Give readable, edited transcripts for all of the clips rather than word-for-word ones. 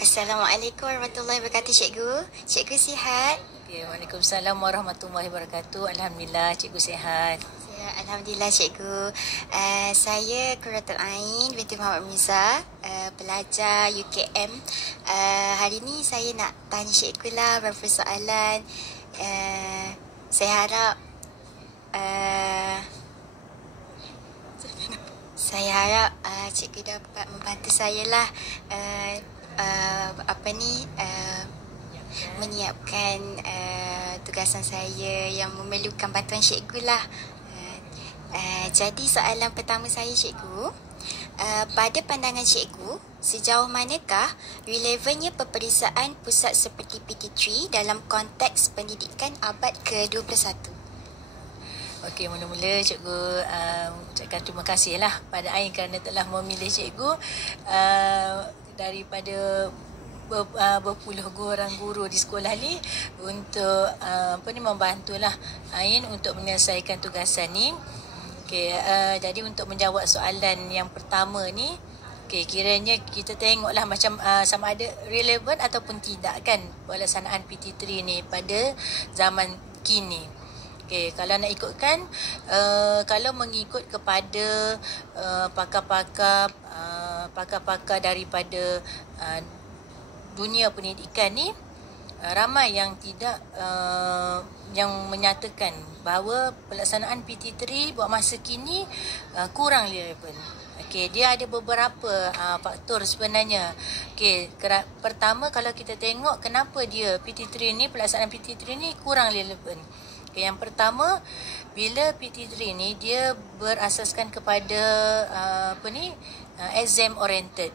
Assalamualaikum warahmatullahi wabarakatuh, cikgu. Cikgu sihat? Okay, Waalaikumsalam warahmatullahi wabarakatuh. Alhamdulillah, cikgu sihat. Ya, Alhamdulillah, cikgu. Saya Quratul Ain binti Muhammad Miza, pelajar UKM. Hari ini saya nak tanya cikgu lah beberapa soalan. Saya harap cikgu dapat membantu saya lah menyiapkan tugasan saya yang memerlukan bantuan cikgu lah. Jadi soalan pertama saya, cikgu, pada pandangan cikgu, sejauh manakah relevannya peperiksaan pusat seperti PT3 dalam konteks pendidikan abad ke-21? Okey, mula-mula cikgu ucapkan terima kasihlah pada Ain kerana telah memilih cikgu daripada berpuluh orang guru di sekolah ni untuk membantulah Ain untuk menyelesaikan tugasan ni. Okey, jadi untuk menjawab soalan yang pertama ni, okey, kiranya kita tengoklah macam sama ada relevan ataupun tidak kan pelaksanaan PT3 ni pada zaman kini. Okay, kalau nak ikutkan, kalau mengikut kepada pakar-pakar daripada dunia pendidikan ni, ramai yang tidak yang menyatakan bahawa pelaksanaan PT3 buat masa kini kurang relevan. Okay, dia ada beberapa faktor sebenarnya. Okay, pertama kalau kita tengok kenapa dia PT3 ni, pelaksanaan PT3 ni kurang relevan. Okay, yang pertama, bila PT3 ni dia berasaskan kepada exam oriented.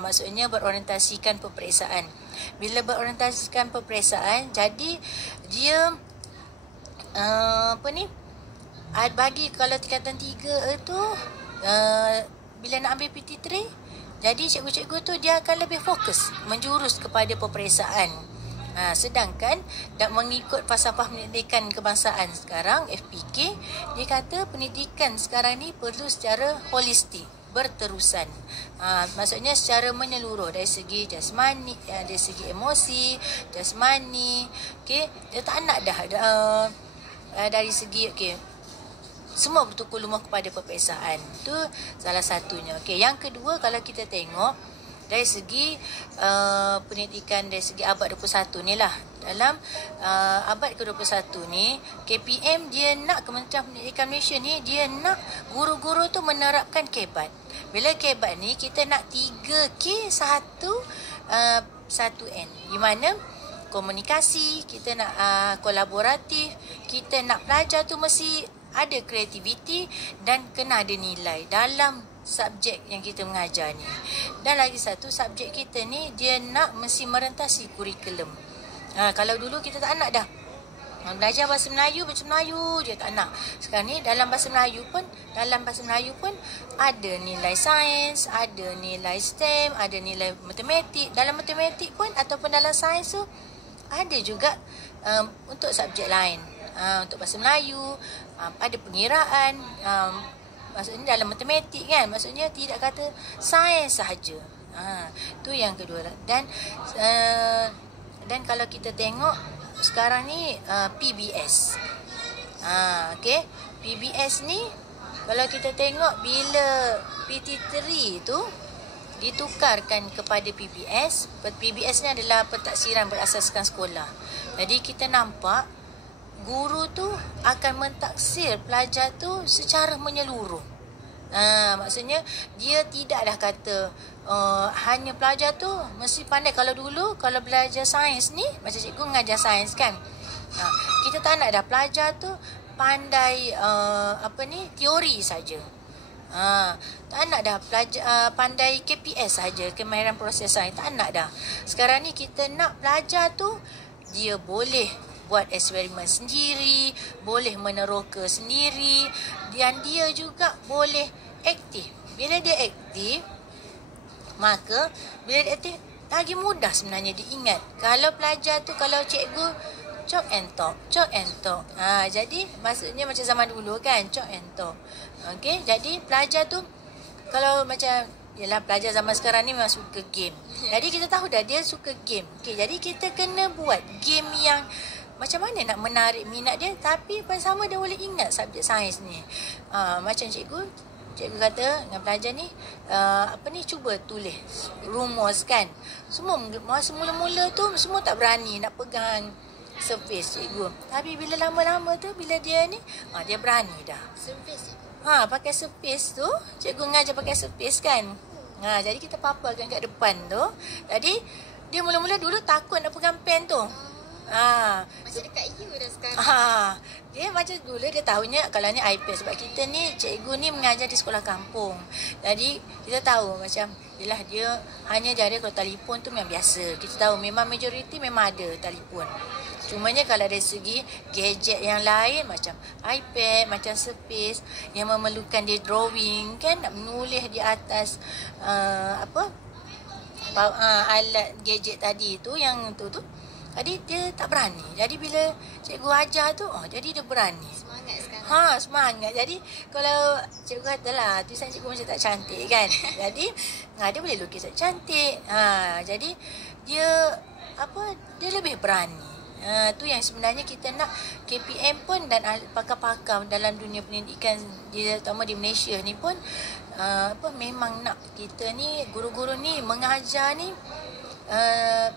Maksudnya berorientasikan peperiksaan. Bila berorientasikan peperiksaan, jadi dia bagi kalau tingkatan 3 tu bila nak ambil PT3, jadi cikgu-cikgu tu dia akan lebih fokus menjurus kepada peperiksaan. Sedangkan mengikut falsafah pendidikan kebangsaan sekarang, FPK, dia kata pendidikan sekarang ni perlu secara holistik, berterusan. Maksudnya secara menyeluruh dari segi jasmani, dari segi emosi, jasmani. Okay, dia tak nak dah dari segi semua bertukar lumah kepada peperiksaan. Itu salah satunya. Okay, yang kedua, kalau kita tengok dari segi pendidikan dari segi abad 21 ni lah, dalam abad ke-21 ni, KPM dia nak, Kementerian Pendidikan Malaysia ni dia nak guru-guru tu menerapkan KEBAT. Bila KEBAT ni kita nak 3K 1N, di mana komunikasi, kita nak kolaboratif, kita nak pelajar tu mesti ada kreativiti dan kena ada nilai dalam subjek yang kita mengajar ni. Dan lagi satu, subjek kita ni dia nak mesti merentasi kurikulum. Kalau dulu kita tak nak dah belajar bahasa Melayu je, tak nak. Sekarang ni dalam bahasa Melayu pun ada nilai sains, ada nilai STEM, ada nilai matematik. Dalam matematik pun ataupun dalam sains tu ada juga untuk subjek lain. Untuk bahasa Melayu ada pengiraan, maksudnya dalam matematik kan, maksudnya tidak kata sains sahaja. Tu yang kedua. Dan kalau kita tengok sekarang ni PBS. Okey, PBS ni kalau kita tengok bila PT3 tu ditukarkan kepada PBS, PBS ni adalah pentaksiran berasaskan sekolah. Jadi kita nampak guru tu akan mentaksir pelajar tu secara menyeluruh. Maksudnya dia tidak dah kata hanya pelajar tu mesti pandai. Kalau dulu kalau belajar sains ni, macam cikgu mengajar sains kan, kita tak nak dah pelajar tu pandai teori saja. Tak nak dah pelajar pandai KPS saja, kemahiran proses sains. Tak nak dah. Sekarang ni kita nak pelajar tu dia boleh buat eksperimen sendiri, boleh meneroka sendiri, dan dia juga boleh aktif. Bila dia aktif, maka bila dia aktif, lagi mudah sebenarnya diingat. Kalau pelajar tu, kalau cikgu chalk and talk. Jadi maksudnya macam zaman dulu kan, chalk and talk. Okey, jadi pelajar tu kalau macam Yalah, pelajar zaman sekarang ni memang suka game. Jadi kita tahu dah dia suka game. Okey, jadi kita kena buat game yang macam mana nak menarik minat dia tapi sama dia boleh ingat subjek sains ni. Macam cikgu kata dengan pelajar ni, cuba tulis rumus kan. Semua masa mula-mula tu semua tak berani nak pegang surface cikgu. Tapi bila lama-lama tu bila dia ni dia berani dah. Surface. Pakai surface tu, cikgu ngajar pakai surface kan. Jadi kita paparkan kat depan tu. Jadi dia mula-mula dulu takut nak pegang pen tu. Macam dekat you dah sekarang. Dia macam dulu dia tahunya kalau ni iPad sebab kita ni cikgu ni mengajar di sekolah kampung. Jadi kita tahu macam yelah dia hanya jadi kalau telefon tu memang biasa. Kita tahu memang majoriti memang ada telefon. Cumanya kalau dari segi gadget yang lain macam iPad, macam Surface yang memerlukan dia drawing kan, nak menulis di atas alat gadget tadi tu yang tu. Jadi dia tak berani. Jadi bila cikgu ajar tu, jadi dia berani. Semangat sekarang. Semangat. Jadi kalau cikgu katalah tulisan cikgu macam tak cantik kan. Jadi dia boleh lukis tak cantik. Jadi dia dia lebih berani. Tu yang sebenarnya kita nak KPM pun dan pakar-pakar dalam dunia pendidikan terutama di Malaysia ni pun memang nak kita ni guru-guru ni mengajar ni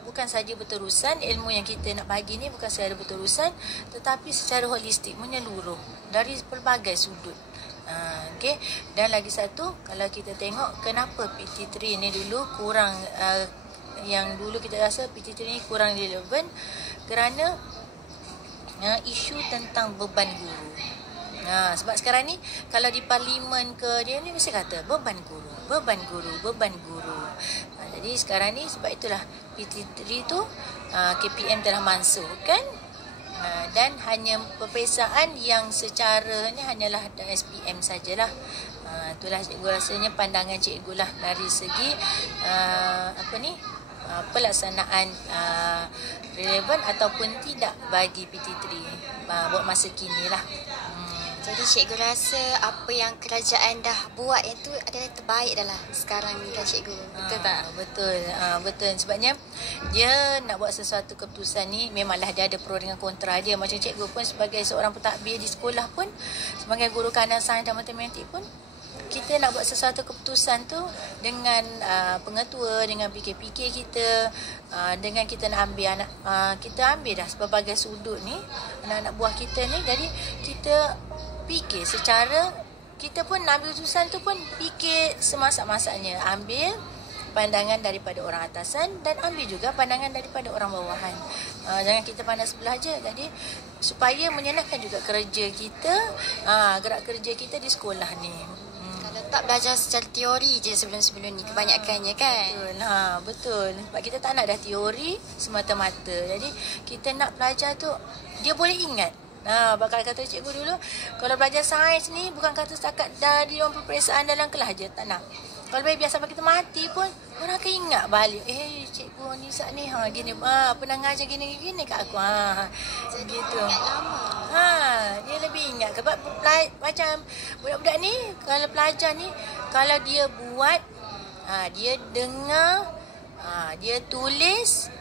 bukan saja berterusan, ilmu yang kita nak bagi ni bukan saja berterusan tetapi secara holistik menyeluruh dari pelbagai sudut. Okay. Dan lagi satu, kalau kita tengok kenapa PT3 ni dulu kurang yang dulu kita rasa PT3 ni kurang relevan kerana isu tentang beban guru. Sebab sekarang ni kalau di parlimen ke dia ni mesti kata beban guru. Jadi sekarang ni sebab itulah PT3 tu KPM telah masuk kan. Dan hanya peperiksaan yang secara ni hanyalah SPM sajalah. Itulah cikgu rasanya pandangan cikgu lah dari segi pelaksanaan relevan ataupun tidak bagi PT3 buat masa kini lah. Jadi cikgu rasa apa yang kerajaan dah buat itu adalah terbaik dah lah sekarang ni kan cikgu. Betul tak? Betul. Sebabnya dia nak buat sesuatu keputusan ni memanglah dia ada pro dengan kontra dia. Macam cikgu pun sebagai seorang pentadbir di sekolah pun, sebagai guru kanan sains dan matematik pun, kita nak buat sesuatu keputusan tu dengan pengetua, dengan PK-PK kita, dengan kita nak ambil anak, kita ambil dah pelbagai sudut ni anak-anak buah kita ni. Jadi kita fikir secara, kita pun nak ambil keputusan tu pun fikir semasak-masaknya, ambil pandangan daripada orang atasan dan ambil juga pandangan daripada orang bawahan. Jangan kita pandang sebelah je. Jadi supaya menyenangkan juga kerja kita, gerak kerja kita di sekolah ni. Tak belajar secara teori je sebelum-sebelum ni kebanyakannya kan. Betul. Sebab kita tak nak dah teori semata-mata. Jadi kita nak pelajar tu dia boleh ingat. Bakal kata cikgu dulu, kalau belajar sains ni bukan kata setakat dari orang peperiksaan dalam kelas je, tak nak. Kalau biasa sampai kita mati pun orang akan ingat balik. Cikgu ni saat ni gini, pernah ngajar gini-gini kat aku. Gitu. Dia lebih ingat. Sebab macam budak-budak ni, kalau pelajar ni, kalau dia buat, dia dengar, dia tulis,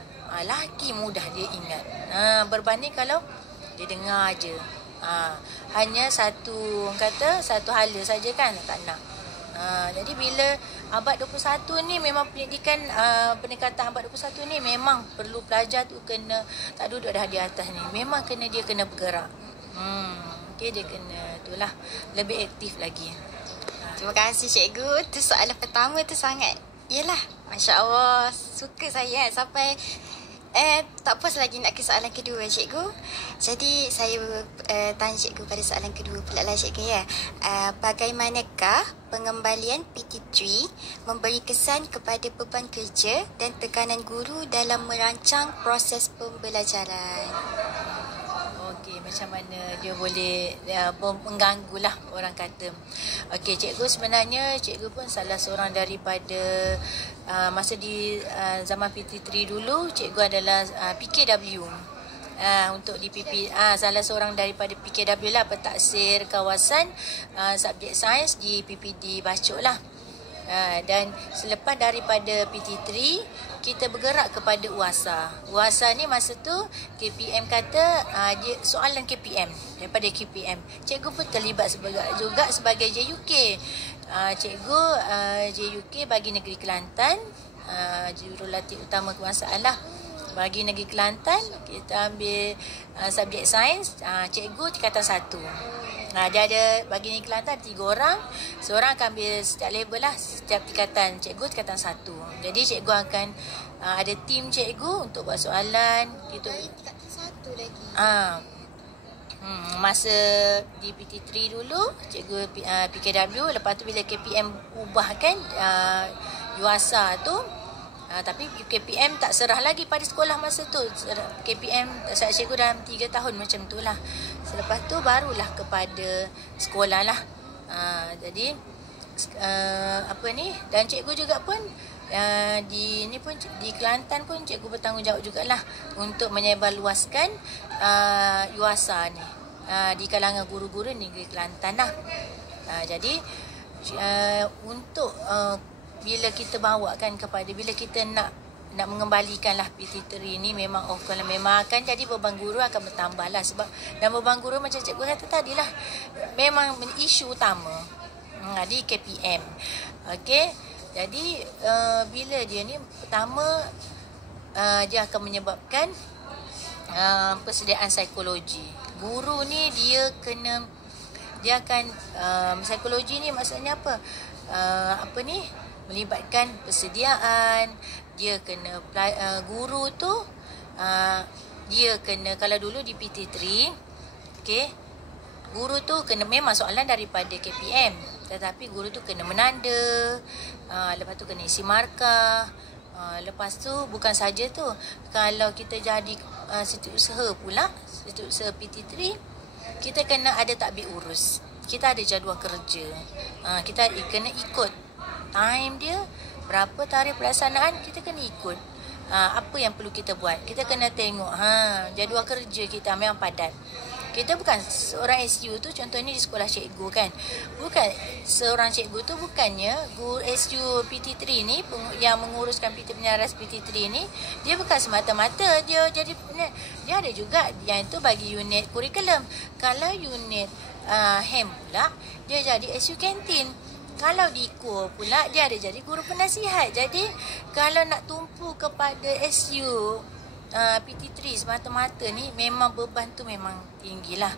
lagi mudah dia ingat. Berbanding kalau dia dengar je. Hanya satu hala saja kan, tak nak. Jadi bila abad 21 ni memang pendidikan, pendekatan abad 21 ni memang perlu pelajar tu kena tak duduk dah di atas ni. Memang dia kena bergerak. Okay, dia kena itulah lebih aktif lagi. Terima kasih cikgu. Tu soalan pertama tu sangat, yelah, Masya Allah, suka saya sampai tak puas lagi nak ke soalan kedua cikgu. Jadi saya tanya cikgu pada soalan kedua pula lah cikgu ya. Bagaimanakah pengembalian PT3 memberi kesan kepada beban kerja dan tekanan guru dalam merancang proses pembelajaran? Okey, macam mana dia boleh mengganggu lah orang kata. Okey, cikgu sebenarnya cikgu pun salah seorang daripada masa di zaman PT3 dulu, cikgu adalah PKW untuk di PP, salah seorang daripada PKW lah, pentaksir kawasan subjek sains di PPD Bacok lah. Dan selepas daripada PT3, kita bergerak kepada UASA. UASA ni masa tu KPM kata dia soalan KPM, daripada KPM. Cikgu pun terlibat juga sebagai JUK. Cikgu JUK bagi Negeri Kelantan, jurulatih utama kebangsaan lah. Bagi Negeri Kelantan, kita ambil subjek sains, cikgu tingkatan 1. Dia ada bagi Negeri Kelantan 3 orang. Seorang akan ambil setiap level lah, setiap tingkatan. Cikgu tingkatan 1. Jadi cikgu akan ada tim cikgu untuk buat soalan. Gitu. Tingkatan 1 lagi. Masa di PT3 dulu, cikgu PKW. Lepas tu bila KPM ubahkan UASA tu, tapi KPM tak serah lagi pada sekolah masa tu. KPM saya cikgu dalam 3 tahun macam tu lah. Selepas tu barulah kepada sekolah lah. Jadi dan cikgu juga pun di Kelantan pun cikgu bertanggungjawab jugalah untuk menyebarluaskan UASA ni di kalangan guru-guru negeri Kelantan lah. Jadi untuk bila kita bawakan kepada, bila kita nak mengembalikan lah PT3 ni, memang kalau memang akan jadi beban guru akan bertambah lah. Sebab dan beban guru macam cikgu kata tadi lah, memang isu utama di KPM. Okey, jadi bila dia ni pertama dia akan menyebabkan persediaan psikologi. Guru ni dia akan psikologi ni maksudnya apa? Melibatkan persediaan. Dia kena guru tu dia kena, kalau dulu di PT3, okey, guru tu kena, memang soalan daripada KPM, tetapi guru tu kena menanda, lepas tu kena isi markah. Lepas tu bukan saja tu, kalau kita jadi setiausaha pula, setiausaha PT3, kita kena ada takbir urus. Kita ada jadual kerja. Kita kena ikut time dia, berapa tarikh pelaksanaan, kita kena ikut. Apa yang perlu kita buat, kita kena tengok jadual kerja kita memang padat. Kita bukan seorang SU tu, contohnya di sekolah cikgu kan, bukan seorang cikgu tu, bukannya guru SU PT3 ni yang menguruskan penyaras PT3 ni, dia bukan semata-mata dia jadi, dia ada juga yang itu bagi unit kurikulum. Kalau unit HEM pula, dia jadi SU kantin. Kalau di KUR pula, dia ada jadi guru penasihat. Jadi kalau nak tumpu kepada SU PT3 semata-mata ni, memang beban tu memang tinggilah.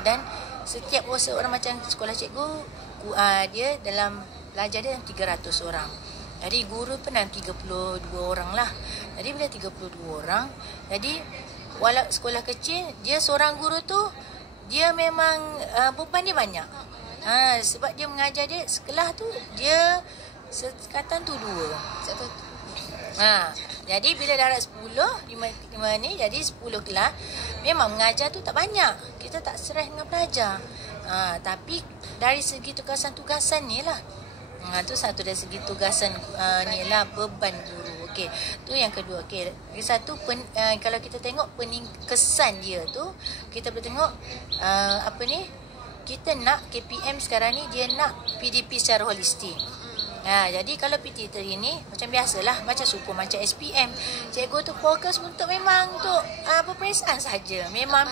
Dan setiap seorang macam sekolah cikgu, dia dalam pelajar dia 300 orang. Jadi guru pun dalam 32 orang lah. Jadi bila 32 orang, jadi walau sekolah kecil, dia seorang guru tu, dia memang beban dia banyak. Sebab dia mengajar, dia sekelas tu dia sekatan tu 2. Jadi bila darat 10 5 ni, jadi 10 kelas, memang mengajar tu tak banyak. Kita tak stres dengan pelajar. Tapi dari segi tugasan-tugasan ni lah, tu satu dari segi tugasan ni lah beban guru. Okey, tu yang kedua. Okey, satu kalau kita tengok kesan dia tu, kita boleh tengok kita nak KPM sekarang ni, dia nak PDP secara holistik. Jadi kalau PT3 ni macam biasalah, macam super macam SPM, cikgu tu fokus untuk memang untuk peperiksaan saja. Memang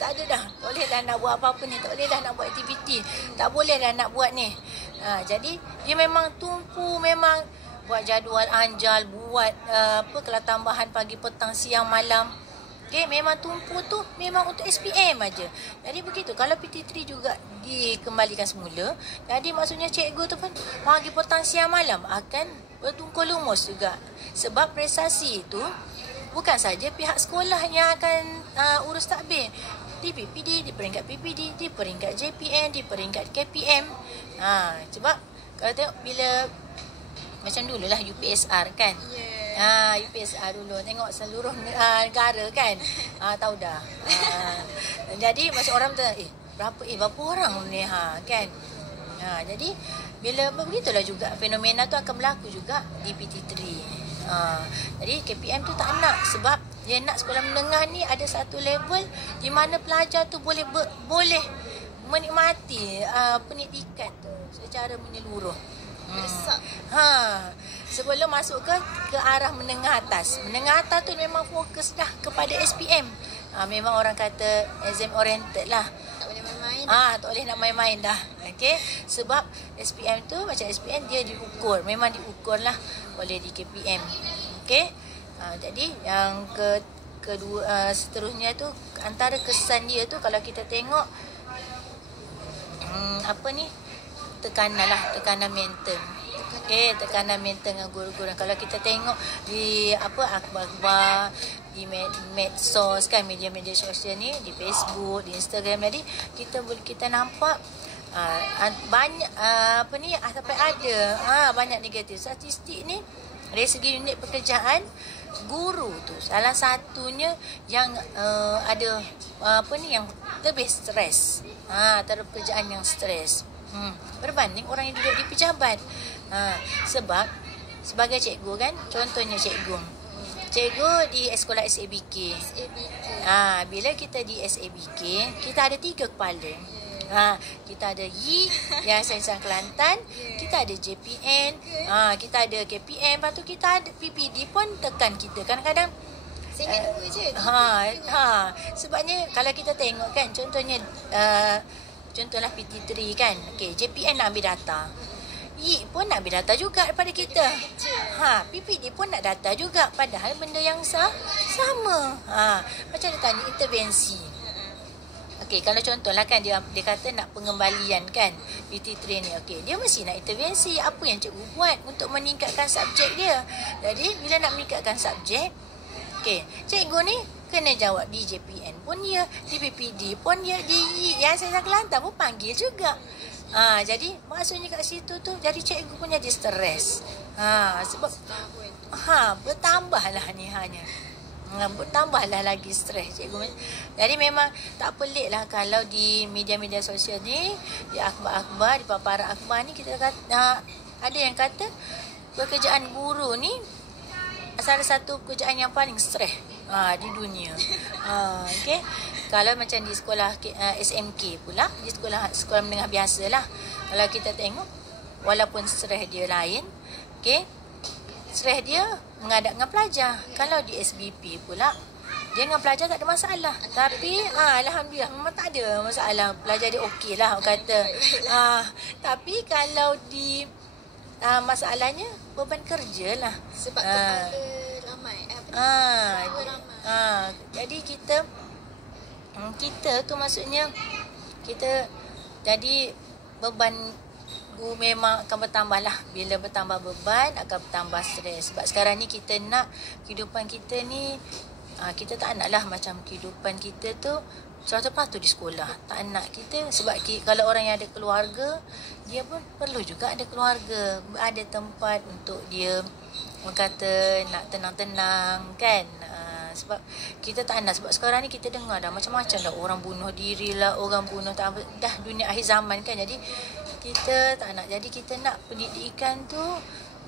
tak ada dah, tak boleh dah nak buat apa-apa ni, tak boleh dah nak buat aktiviti, tak boleh dah nak buat ni. Jadi dia memang tumpu, memang buat jadual anjal, buat kalau tambahan pagi, petang, siang, malam. Okay, memang tumpu tu memang untuk SPM aja. Jadi begitu. Kalau PT3 juga dikembalikan semula, jadi maksudnya cikgu tu pun pagi, petang, siang, malam akan bertungkul lumus juga. Sebab prestasi itu bukan saja pihak sekolah yang akan urus takbir. Di PPD, di peringkat PPD, di peringkat JPN, di peringkat KPM. Sebab kalau tengok bila macam dululah UPSR kan. UPSR dulu tengok seluruh negara kan. Tahu dah. Jadi macam orang tu berapa orang ni kan. Jadi bila begitulah juga fenomena tu akan berlaku juga di PT3. Jadi KPM tu tak nak, sebab dia nak sekolah menengah ni ada satu level di mana pelajar tu boleh menikmati pendidikan tu secara menyeluruh. Berdesak. Sebelum masuk ke arah menengah atas. Menengah atas tu memang fokus dah kepada SPM. Memang orang kata exam oriented lah. Tak boleh main-main. Tak boleh nak main-main dah. Okey, sebab SPM tu macam SPM dia diukur, memang diukur lah oleh DKPM. Okey. Jadi yang kedua seterusnya tu antara kesan dia tu kalau kita tengok tekanan mental. Okey, tekanan mental dengan guru-guru. Kalau kita tengok di akhbar-akhbar, di medsos kan, media-media sosial ni, di Facebook, di Instagram, jadi kita nampak banyak sampai ada banyak negatif. Statistik ni dari segi unit pekerjaan guru tu salah satunya yang ada yang lebih stres. Antara pekerjaan yang stres. Berbanding orang yang duduk di pejabat. Sebab sebagai cikgu kan, contohnya cikgu di sekolah SABK. Bila kita di SABK, kita ada 3 kepala. Kita ada YI, Yayasan Insan Kelantan, kita ada JPN, kita ada KPM, lepas tu kita ada PPD pun tekan kita. Kadang-kadang saya ingat 2 je. Sebabnya kalau kita tengok kan, contohlah PT3 kan. Okey, JPN nak ambil data. YI pun nak ambil data juga daripada kita. PPD pun nak data juga, padahal benda yang sama. Macam dia tanya intervensi. Okey, kalau contohlah kan dia kata nak pengembalian kan PT3 ni. Okey, dia mesti nak intervensi. Apa yang cikgu buat untuk meningkatkan subjek dia? Jadi bila nak meningkatkan subjek, okey, cikgu ni kena jawab di JPN pun dia, di PPD pun dia, di Yayasan Kelantan pun panggil juga. Jadi maksudnya kat situ tu jadi cikgu pun jadi stres. Sebab bertambahlah ni hanya. Bertambahlah lagi stres cikgu. Jadi memang tak pelik lah kalau di media-media sosial ni, di akhbar-akhbar, di paparan akhbar ni kita kata, ada yang kata pekerjaan guru ni salah satu pekerjaan yang paling stres di dunia. Okey. Kalau macam di sekolah SMK pula, di sekolah menengah biasa lah. Kalau kita tengok, walaupun stres dia lain, okey, stres dia menghadap dengan pelajar. Kalau di SBP pula, dia dengan pelajar tak ada masalah. Tapi alhamdulillah memang tak ada masalah. Pelajar dia okey lah kata. Tapi kalau di masalahnya beban kerja lah. Sebab kepala ramai. Jadi kita tu maksudnya kita jadi beban memang akan bertambah lah. Bila bertambah beban akan bertambah stres. Sebab sekarang ni kita nak kehidupan kita ni, kita tak nak lah macam kehidupan kita tu 100% di sekolah. Tak nak kita. Sebab kalau orang yang ada keluarga, dia pun perlu juga ada keluarga, ada tempat untuk dia kata nak tenang-tenang kan. Sebab kita tak nak. Sebab sekarang ni kita dengar dah macam-macam dah, orang bunuh diri lah, orang bunuh dah dunia akhir zaman kan. Jadi kita tak nak. Jadi kita nak pendidikan tu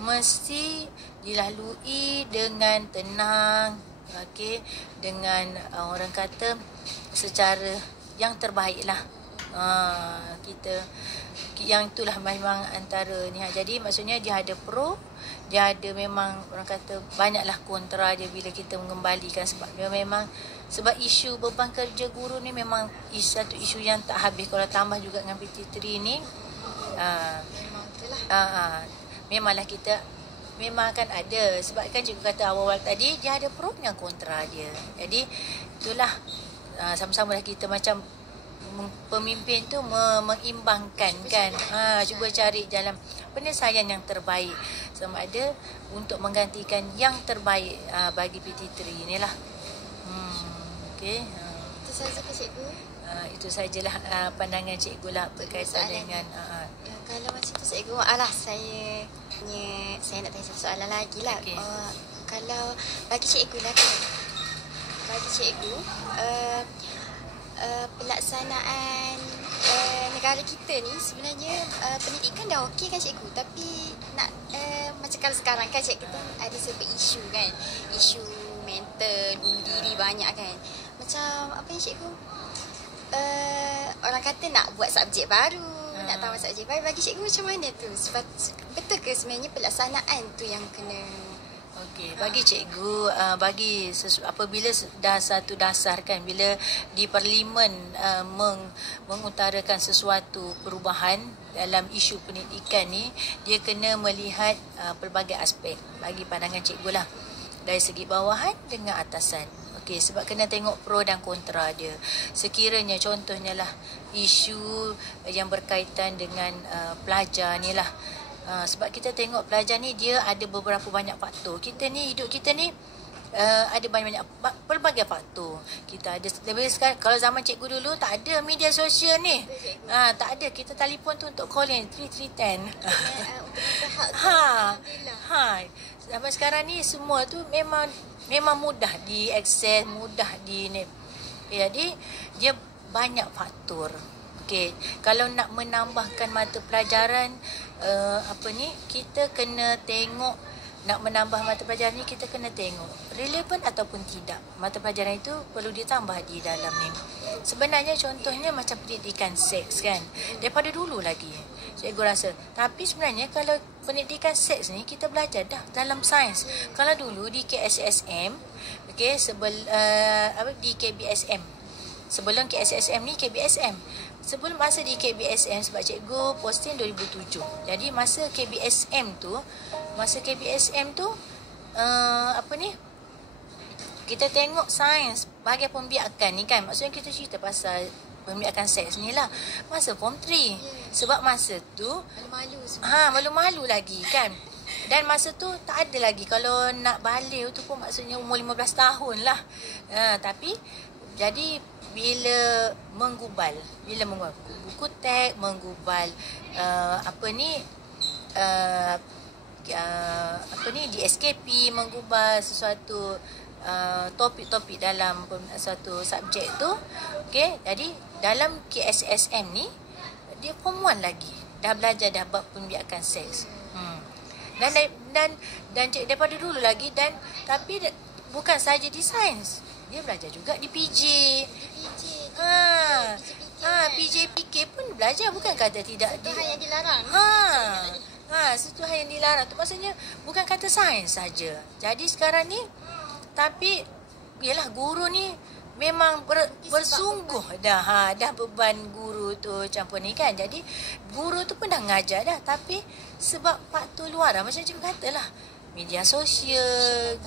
mesti dilalui dengan tenang, okey, dengan orang kata secara yang terbaik lah. Kita yang itulah memang antara ni. Jadi maksudnya dia ada pro, dia ada memang orang kata banyaklah kontra dia bila kita mengembalikan. Sebab dia memang sebab isu beban kerja guru ni memang satu isu yang tak habis. Kalau tambah juga dengan PT3 ni, memanglah kita memang akan ada. Sebab kan cikgu kata awal-awal tadi, dia ada pro dengan kontra dia. Jadi itulah, sama-sama lah kita macam pemimpin tu mengimbangkan kan. Cuba cari jalan penyelesaian yang terbaik, sama ada untuk menggantikan yang terbaik bagi PT3 ni lah. Okey. Itu saja ke cikgu? Itu sajalah pandangan cikgu lah berkaitan dengan kalau macam tu cikgu, saya nak tanya satu soalan lagi lah. Okay. Kalau bagi cikgu lah kan, bagi cikgu pelaksanaan negara kita ni sebenarnya pendidikan dah okey kan cikgu, tapi nak macam kalau sekarang kan cikgu kita ada sebuah isu kan, isu mental, bunuh diri banyak kan. Macam apa yang cikgu orang kata nak buat subjek baru, nak tahu Masuk je. Bagi cikgu macam mana tu? Sebab betul ke sebenarnya pelaksanaan tu yang kena? Okey, bagi cikgu, apabila dah satu dasar kan, bila di parlimen mengutarakan sesuatu perubahan dalam isu pendidikan ni, dia kena melihat pelbagai aspek bagi pandangan cikgu lah. Dari segi bawahan dengan atasan. Okey, sebab kena tengok pro dan kontra dia. Sekiranya contohnya lah isu yang berkaitan dengan pelajar ni lah. Sebab kita tengok pelajar ni dia ada beberapa banyak faktor. Hidup kita ni ada banyak pelbagai faktor. Kita ada sekarang, kalau zaman cikgu dulu tak ada media sosial ni. Tak ada, kita telefon tu untuk call in 3310. Sampai sekarang ni semua tu memang mudah diakses, mudah jadi dia banyak faktor. Okey, kalau nak menambahkan mata pelajaran kita kena tengok. Nak menambah mata pelajaran ni, kita kena tengok relevan ataupun tidak. Mata pelajaran itu perlu ditambah di dalam ni. Sebenarnya contohnya macam pendidikan seks kan, daripada dulu lagi cikgu rasa. Tapi sebenarnya kalau pendidikan seks ni kita belajar dah dalam sains. Kalau dulu di KSSM, di KBSM. Sebelum KSSM ni KBSM. Sebelum masa di KBSM, sebab cikgu posting 2007. Jadi masa KBSM tu kita tengok sains bagi pembiakan ni kan. Maksudnya kita cerita pasal pembiakan seks ni lah masa form 3. Sebab masa tu malu-malu lagi kan. Dan masa tu tak ada lagi, kalau nak balik tu pun maksudnya umur 15 tahun lah. Tapi jadi bila menggubal buku teks, menggubal di SKP, menggubal sesuatu topik-topik dalam satu subjek tu. Okey, jadi dalam KSSM ni dia form 1 lagi dah belajar dah bab pembiakan seks. Dan daripada dulu lagi, dan tapi bukan saja di sains, dia belajar juga di PJ. PJPK pun belajar, bukan kata tidak. Sentuhan yang dilarang. Sentuhan yang dilarang tu maksudnya bukan kata sains saja. Jadi sekarang ni, tapi yalah, guru ni memang bersungguh dah beban guru tu campur ni kan. Jadi guru tu pun dah ngajar dah, tapi sebab faktor luar macam cikgu katalah, media sosial,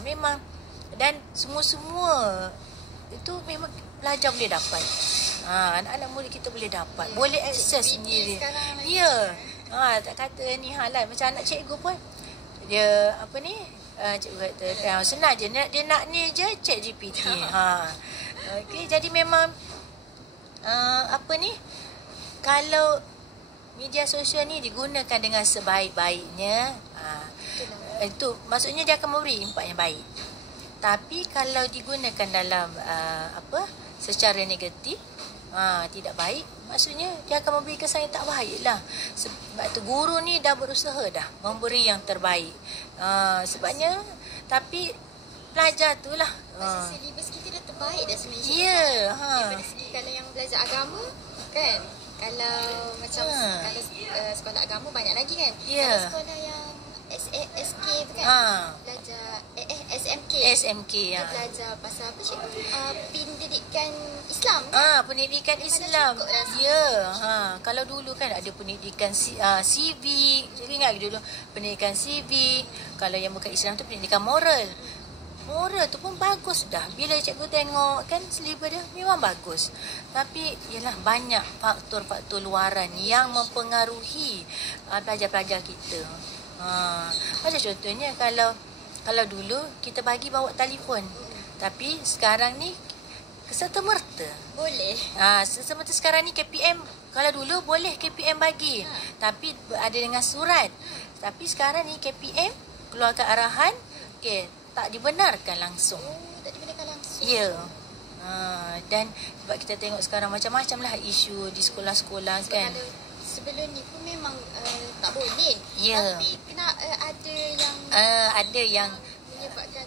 memang, dan semua itu memang pelajar boleh dapat. Anak-anak murid kita boleh dapat, boleh akses sendiri. Ya. Tak kata ni halal. Macam anak cikgu pun, dia cikgu kata senang je, dia nak ni je chat GPT. Okey, jadi memang kalau media sosial ni digunakan dengan sebaik-baiknya, itu maksudnya dia akan memberi impak yang baik. Tapi kalau digunakan dalam secara negatif, tidak baik, maksudnya dia akan memberi kesan yang tak baik lah. Sebab tu guru ni dah berusaha dah memberi yang terbaik. Sebabnya, tapi pelajar tu lah. Pasal silibus kita dah terbaik dah sebenarnya. Ya. Daripada segi kalau yang belajar agama kan, kalau macam kalau sekolah agama banyak lagi kan. Kalau sekolah yang SK tu kan, belajar SMK ya. Dia belajar pasal apa cikgu? Pendidikan Islam kan? Pendidikan Islam. Ya. Kalau dulu kan ada pendidikan civic. Jadi ingat dulu pendidikan civic. Kalau yang bukan Islam tu pendidikan moral. Moral tu pun bagus dah. Bila cikgu tengok kan silibus dia memang bagus. Tapi ialah banyak faktor-faktor luaran yang mempengaruhi pelajar-pelajar kita. Macam contohnya kalau dulu kita bagi bawa telefon, tapi sekarang ni serta-merta boleh. Serta-merta sekarang ni KPM. Kalau dulu boleh KPM bagi, tapi ada dengan surat. Tapi sekarang ni KPM keluarkan arahan, tak dibenarkan langsung. Tak dibenarkan langsung. Ya. Dan sebab kita tengok sekarang macam-macam lah isu di sekolah-sekolah kan. Sebelum ni pun memang tak boleh. Ya. Tapi kena ada yang menyebabkan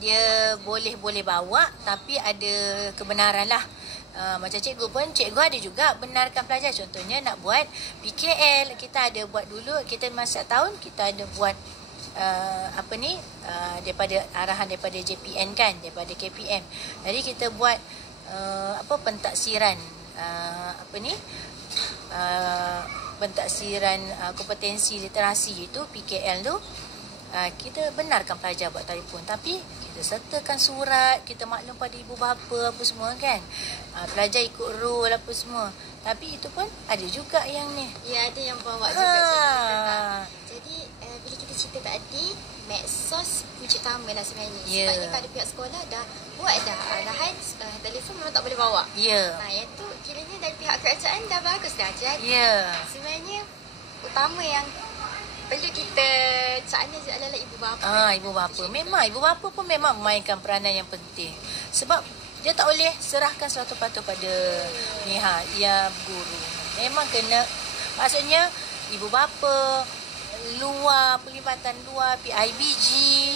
dia boleh bawa, tapi ada kebenaran lah. Macam cikgu pun, cikgu ada juga benarkan pelajar. Contohnya nak buat PKL, kita ada buat dulu, kita masa tahun kita ada buat daripada arahan daripada JPN kan, daripada KPM. Jadi kita buat pentaksiran pentaksiran kompetensi literasi itu, PKL tu. Kita benarkan pelajar buat telefon, tapi kita sertakan surat, kita maklum pada ibu bapa apa semua kan. Pelajar ikut rule apa semua. Tapi itu pun ada juga yang ni. Ya, ada yang bawa juga cikgu. Jadi bila kita cerita tadi, medsos kunci utama lah sebenarnya. Sebabnya kalau pihak sekolah dah buat dah arahan telefon memang tak boleh bawa. Yang tu kiranya dari pihak kerajaan dah bagus dah. Jadi sebenarnya utama yang perlu kita cakna adalah ibu bapa. Ibu bapa. Memang ibu bapa pun memang memainkan peranan yang penting. Sebab dia tak boleh serahkan sesuatu patu pada guru. Memang kena, maksudnya ibu bapa, luar, perlibatan luar, PIBG,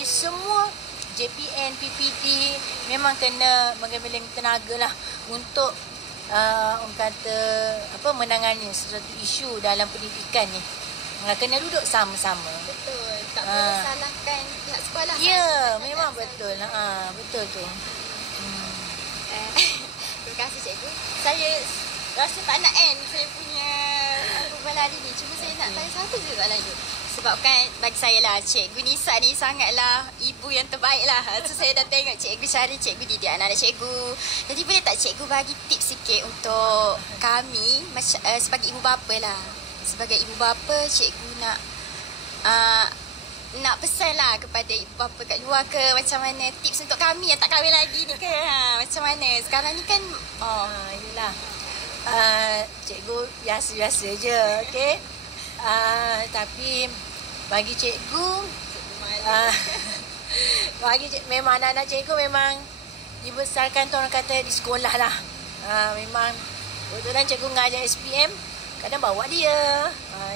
semua JPN, PPD memang kena mengambil tenaga lah untuk menangani sesuatu isu dalam pendidikan ni. Kena duduk sama-sama. Betul. Tak boleh salahkan pihak sekolah. Memang betul. Betul tu. Terima kasih cikgu. Saya rasa tak nak saya punya perbualan hari ni. Cuma saya nak tanya satu je soalan lagi. Sebab kan bagi saya lah, Cikgu Nisa ni sangatlah ibu yang terbaik lah. So saya dah tengok cikgu cari cikgu didik anak-anak cikgu. Jadi boleh tak cikgu bagi tips sikit untuk kami sebagai ibu bapa lah. Sebagai ibu bapa, cikgu nak pesan lah kepada ibu bapa kat luar ke, macam mana tips untuk kami yang tak kahwin lagi ni ke, macam mana sekarang ni kan. Yelah, cikgu biasa-biasa je, okey. Tapi bagi cikgu, memang anak-anak cikgu memang dibesarkan tu orang kata di sekolah lah. Memang kebetulan cikgu mengajar SPM, kadang bawa dia,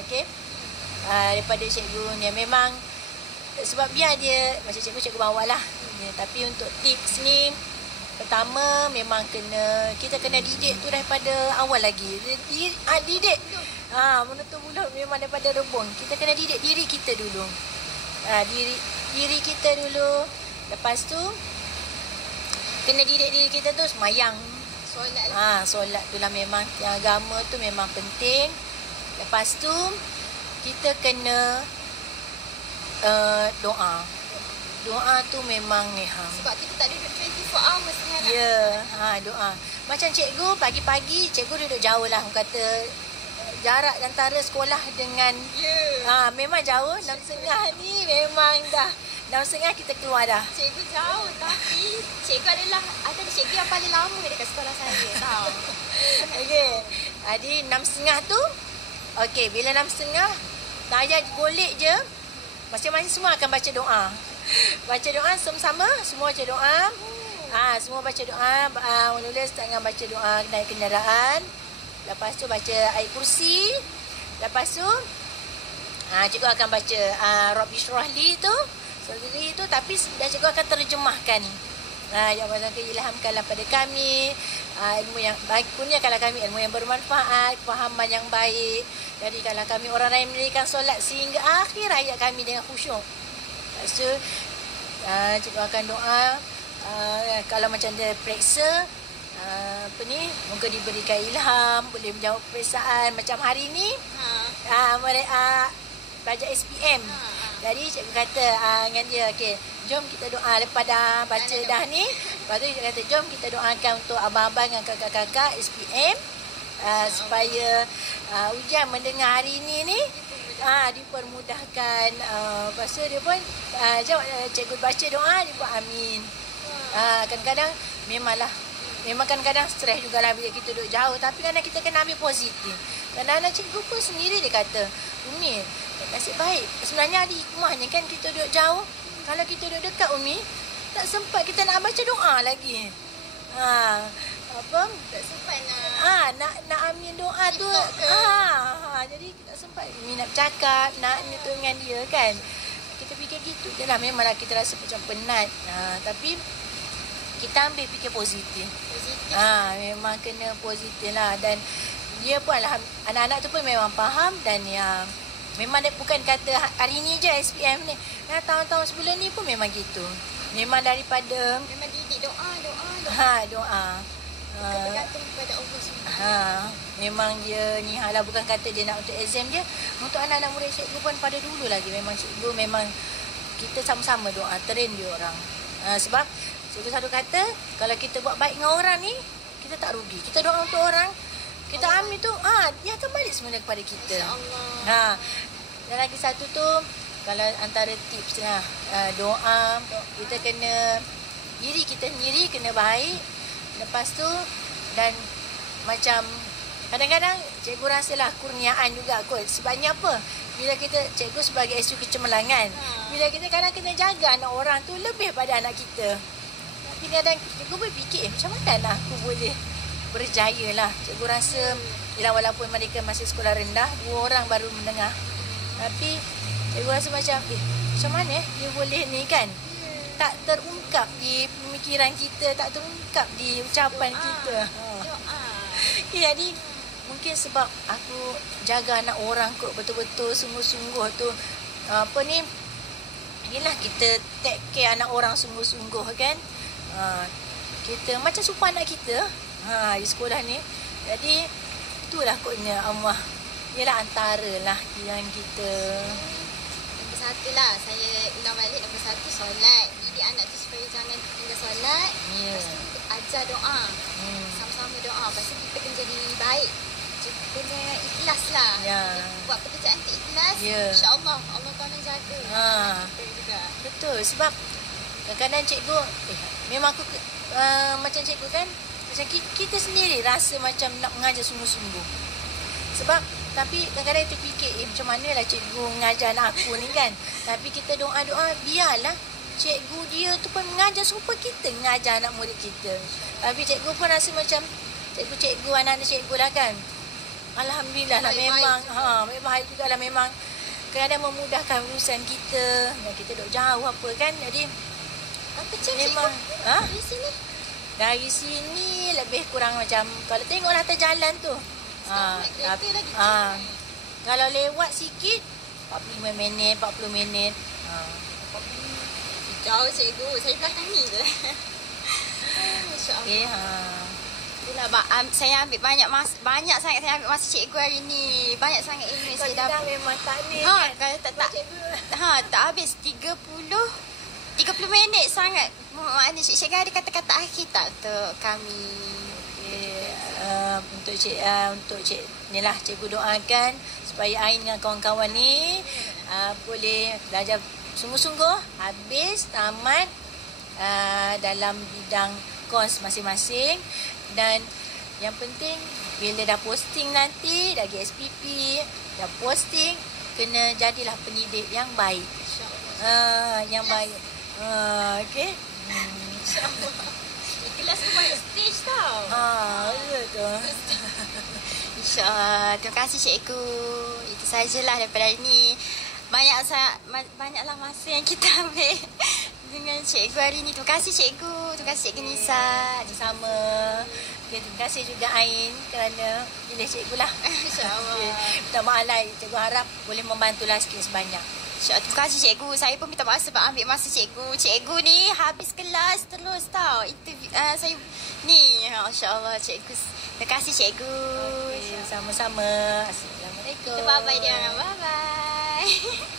okey. Daripada cikgu ni memang sebab biar dia macam cikgu bawa lah. Tapi untuk tips ni, pertama memang kita kena didik tu daripada awal lagi. Didik menutup mulut memang daripada rebung. Kita kena didik diri kita dulu. Diri kita dulu. Lepas tu kena didik diri kita tu semayang. Solat tu lah memang, yang agama tu memang penting. Lepas tu kita kena doa. Doa tu memang sebab kita tak duduk 24 hours sekarang. Doa. Macam cikgu pagi-pagi, cikgu duduk jauh lah. Kata jarak antara sekolah dengan memang jauh. 6.30 ni memang dah 6.30 kita keluar dah. Cikgu jauh, tapi cikgu adalah cikgu yang paling lama dekat sekolah saya. Tahu. Okey. Jadi 6.30 tu, okey, bila 6.30 Naya golek je, masing-masing semua akan baca doa. Baca doa sama-sama, semua baca doa. Semua baca doa, mula-mula start dengan baca doa naik kenderaan. Lepas tu baca ayat kursi. Lepas tu cikgu akan baca Rabbi Shrah li tu, tapi cikgu akan terjemahkan. Yang mana ilhamkanlah pada kami ilmu yang baik, kurniakanlah kami ilmu yang bermanfaat, fahaman yang baik. Jadi kalau kami orang lain mendirikan solat sehingga akhir ayat kami dengan khusyuk. Lepas tu cikgu akan doa, kalau macam dia periksa moga diberikan ilham, boleh menjawab periksaan. Macam hari ni pelajar SPM. Jadi cikgu kata dengan dia, okey, jom kita doa lepas dah baca dah ni. Lepas tu cikgu kata, jom kita doakan untuk abang-abang dan kakak-kakak SPM supaya ujian mendengar hari ni dipermudahkan. Lepas tu dia pun cikgu baca doa, dia pun amin. Kadang-kadang memang kadang-kadang stres jugalah bila kita duduk jauh. Tapi kadang kita kena ambil positif. Kadang-kadang cikgu pun sendiri dia kata, Umi, nasib baik. Sebenarnya ada hikmahnya kan kita duduk jauh. Kalau kita duduk dekat Umi, tak sempat kita nak baca doa lagi. Tak sempat nak ambil doa tu. Jadi tak sempat Umi nak bercakap, nak tu dengan dia kan. Kita fikir gitu je lah. Memanglah kita rasa macam penat. Tapi kita ambil fikir positif. Positif. Memang kena positif lah. Dan dia pun anak-anak tu pun memang faham. Dan yang memang dia bukan kata hari ni je SPM ni. Tahun-tahun sebelum ni pun memang gitu. Memang daripada Memang didik doa. doa. Bergantung kepada Allah SWT. Memang dia ni halah, bukan kata dia nak untuk exam dia. Untuk anak-anak murid cikgu pun pada dulu lagi memang cikgu memang kita sama-sama doa, train dia orang. Sebab cikgu satu kata, kalau kita buat baik dengan orang ni, kita tak rugi. Kita doa untuk orang, kita ambil tu, dia akan balik sebenarnya kepada kita. InsyaAllah. Dan lagi satu tu, kalau antara tips lah, doa, kita kena, diri kita sendiri kena baik. Lepas tu, dan macam kadang-kadang cikgu rasalah kurniaan juga kot. Sebabnya apa? Bila kita, cikgu sebagai SU kecemerlangan, bila kita kadang kena jaga anak orang tu lebih pada anak kita. Tapi kadang cikgu pun fikir, macam mana nak aku boleh berjaya lah. Cikgu rasa, walaupun mereka masih sekolah rendah, 2 orang baru menengah. Tapi cikgu rasa macam, macam mana dia boleh ni kan? Tak terungkap di pemikiran kita, tak terungkap di ucapan kita. Jadi mungkin sebab aku jaga anak orang kot betul-betul sungguh-sungguh tu. Inilah kita take care anak orang sungguh-sungguh kan. Kita macam supaya anak kita di sekolah ni. Jadi itulah kotnya Allah. Ialah antara lah yang kita. Nombor 1 lah, saya ulang balik nombor 1, solat. Didik anak tu supaya jangan tinggal solat. Lepas tu ajar doa. Sama-sama doa. Lepas tu kita kena jadi baik. Kena ikhlas lah. Buat pekerjaan tu ikhlas. InsyaAllah Allah akan jaga kita juga. Betul. Sebab kadang-kadang cikgu memang aku macam cikgu kan, macam kita sendiri rasa macam nak mengajar sungguh-sungguh. Sebab tapi kadang-kadang kita fikir macam mana lah cikgu mengajar anak aku ni kan. Tapi kita doa-doa, biarlah cikgu dia tu pun mengajar supaya kita mengajar anak murid kita. Tapi cikgu pun rasa macam cikgu-cikgu, anak-anak cikgu lah kan. Alhamdulillah lah, memang baik juga lah, memang kadang memudahkan urusan kita. Kita duduk jauh apa kan. Jadi apa memang dari sini? Dari sini lebih kurang macam kalau tengok atas jalan tu. Kalau lewat sikit 45 minit, 40 minit. Jauh cikgu, saya belakang ni je. Masya-Allah. Itulah, saya ambil banyak sangat saya ambil masa cikgu hari ni. Banyak sangat ilmu yang saya dapat. Memang tak ni. Kalau tak habis 30 minit sangat. Maknanya cikgu ada kata-kata akhir tak untuk kami? Untuk ni lah, cikgu doakan supaya Ain dengan kawan-kawan ni boleh belajar sungguh-sungguh, habis tamat dalam bidang kos masing-masing. Dan yang penting bila dah posting nanti, dah pergi SPP, dah posting, kena jadilah pendidik yang baik. Yang baik. Okey. InsyaAllah. Ikhlas semua stage tau. Betul. InsyaAllah. Terima kasih cikgu. Itu sajalah daripada hari ni. Banyaklah masa yang kita ambil dengan cikgu hari ni. Terima kasih cikgu. Terima kasih cikgu Nisa. Sama. Okay, terima kasih juga Ain kerana pilih cikgu lah. InsyaAllah. Minta maaf lah. Cikgu harap boleh membantulah sikit sebanyak. InsyaAllah. Terima kasih cikgu. Saya pun minta maaf sebab ambil masa cikgu. Cikgu ni habis kelas terus tau. Itu saya ni. InsyaAllah cikgu. Terima kasih cikgu. Okay, sama-sama. Assalamualaikum. Bye-bye dia orang. Bye-bye.